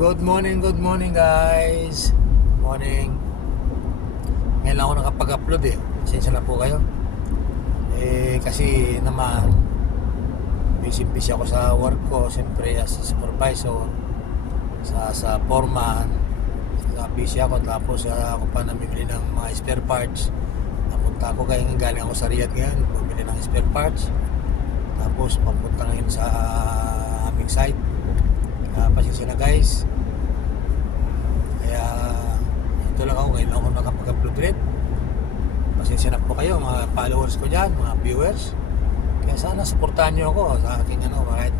Good morning guys. Morning. Ngayon lang ako nakapag-upload eh. Pasensya na po kayo. Kasi naman busy ako sa work ko. Siyempre as a supervisor, sa foreman. Busy ako. Tapos ako pa namimili ng mga spare parts. Napunta ako galing ako sa Riyadh ngayon. Bumili ng spare parts. Tapos papunta ngayon sa aming site. Pasensya na guys. Kaya ito lang ako, ngayon ako nakapag-upload ulit. Pasensya na po kayo mga followers ko dyan, mga viewers. Kaya sana supportahan nyo ako sa aking kahit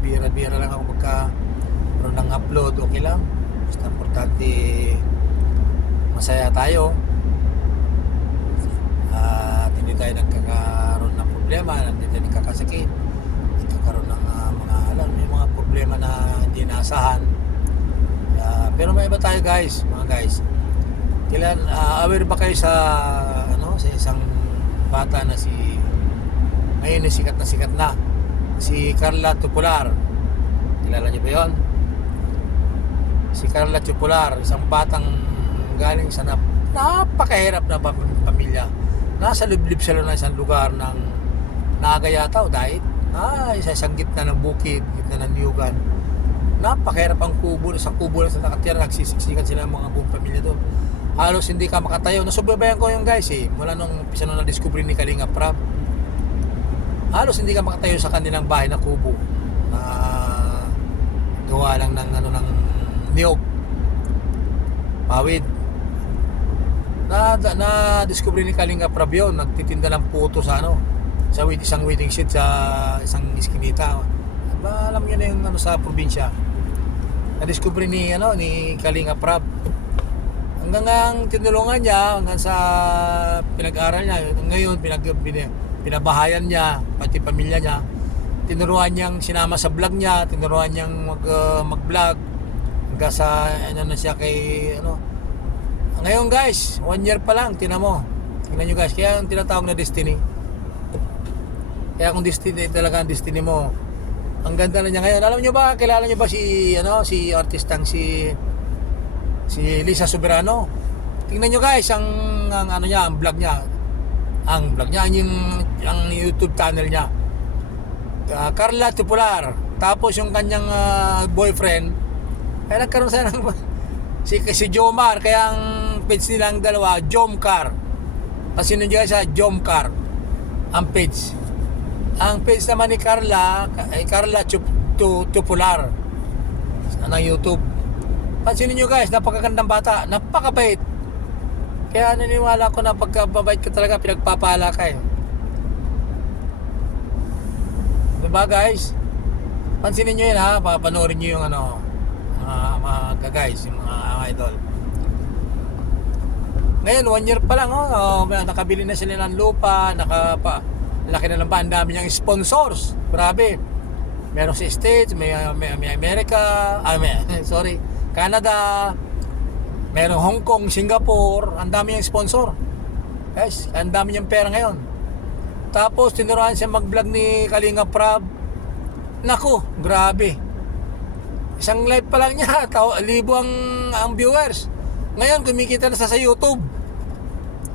bira-bira lang ako magkaroon ng upload, okay lang. Basta importante masaya tayo. At hindi tayo nagkakaroon ng problema, hindi tayo nagkakasakit, nagkakaroon ng may mga problema na hindi naasahan. Pero may iba tayo guys, mga guys. Aware ba kayo sa sa isang bata na ngayon sikat na si Carla Tupular? Kilala niyo ba 'yon? Si Carla Tupular, isang batang galing sa napakahirap na pamilya. Nasa liblib sila na isang lugar ng Naga yata o dahil isang gitna ng bukid, gitna ng niyugan. Napakahirap ang kubo, sa kubo lang sa nakatira, nagsisiksikan sila ang mga buong pamilya doon. Halos hindi ka makatayo. Nasubaybayan ko yung guys mula nung umpisa nung na-discover ni Kalinga Prab. Halos hindi ka makatayo sa kanilang bahay na kubo. Gawa lang ng ng niyog. Pawid. Na-discover ni Kalinga Prab yun, nagtitinda ng puto sa isang waiting shed sa isang iskinita. Alam niyo na yung sa probinsya. Na-discover ni Kalinga Prab. Hanggang tinulungan niya hanggang sa pinag-aral niya. Ngayon pinabahayan niya pati pamilya niya. Tinuruan niyang sinama sa vlog niya, tinuruan niyang mag-vlog hanggang sa na siya kay Ngayon guys, 1 year pa lang, tingnan niyo guys, kaya ang tinatawag na destiny. Kaya kung destiny talaga ang destiny mo, ang ganda na niya ngayon. Alam niyo ba, kilala niyo ba si artistang si Lisa Soberano? Tingnan niyo guys ang vlog niya. Ang vlog niya ang YouTube channel niya. Carla Tupular. Tapos yung kanyang boyfriend ay nagkaroon siya ng si Jomar, kaya ang page nilang dalawa Jomcar. Kasi nun guys Jomcar ang page. Ang page naman ni Carla ay Carla Tupular ng YouTube. Pansinin nyo guys, napakagandang bata, napakabait. Kaya naniniwala ko na pagkababait ka talaga, pinagpapala ka Diba guys? Pansinin nyo yun papanoorin nyo yung mga guys, yung mga idol. Ngayon 1 year pa lang nakabili na sila ng lupa, laki na lang ba, ang dami niyang sponsors. Grabe. Meron sa States, may America, Canada, meron Hong Kong, Singapore, ang dami niyang sponsor. Guys, ang dami niyang pera ngayon. Tapos tinuruan siya mag-vlog ni Kalinga Prab. Naku, grabe. Isang live pa lang niya, 1,000 ang viewers. Ngayon kumikita na sa YouTube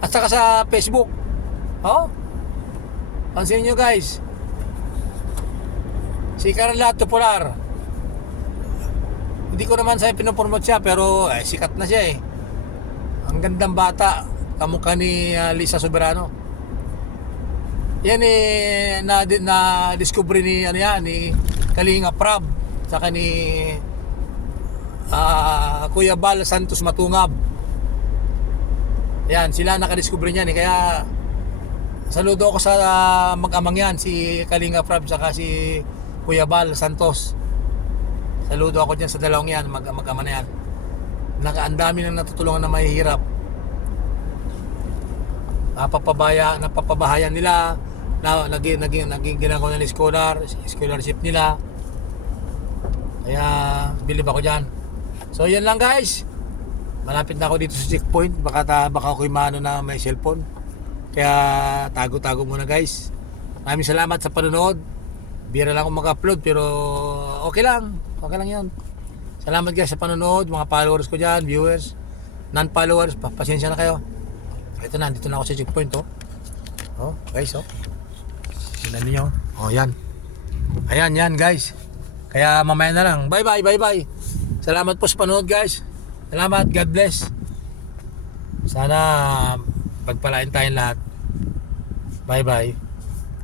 at saka sa Facebook. Pansinin nyo guys, si Carla Tupular, hindi ko naman sa pinopromote siya, pero sikat na siya ang gandang bata, kamukha ni Lisa Soberano. Yan na-discover ni Kalinga Prab saka ni Kuya Bal Santos Matungab. Yan, sila nakadiscover niyan kaya saludo ako sa mag-amang yan, si Kalinga Prab saka si Kuya Bal Santos. Saludo ako dyan sa dalawang yan, mag-ama na yan. Ang dami nang natutulungan na mahihirap. Napapabahayan nila, naging ginagawa ng scholarship nila. Kaya bilib ako dyan. So yan lang guys. Malapit na ako dito sa checkpoint. Baka ako'y mano na may cellphone. Kaya tago-tago muna guys. Maraming salamat sa panonood. Bira lang akong mag-upload pero okay lang yun. Salamat guys sa panonood, mga followers ko dyan, viewers, non-followers, pasensya na kayo. Ito na, dito na ako sa checkpoint, oh. Oh, guys, oh. Tignan niyo. Oh, yan. Ayan, yan, guys. Kaya mamaya na lang. Bye-bye. Salamat po sa panonood, guys. Salamat, God bless. Sana pagpalain tayong lahat. Bye-bye.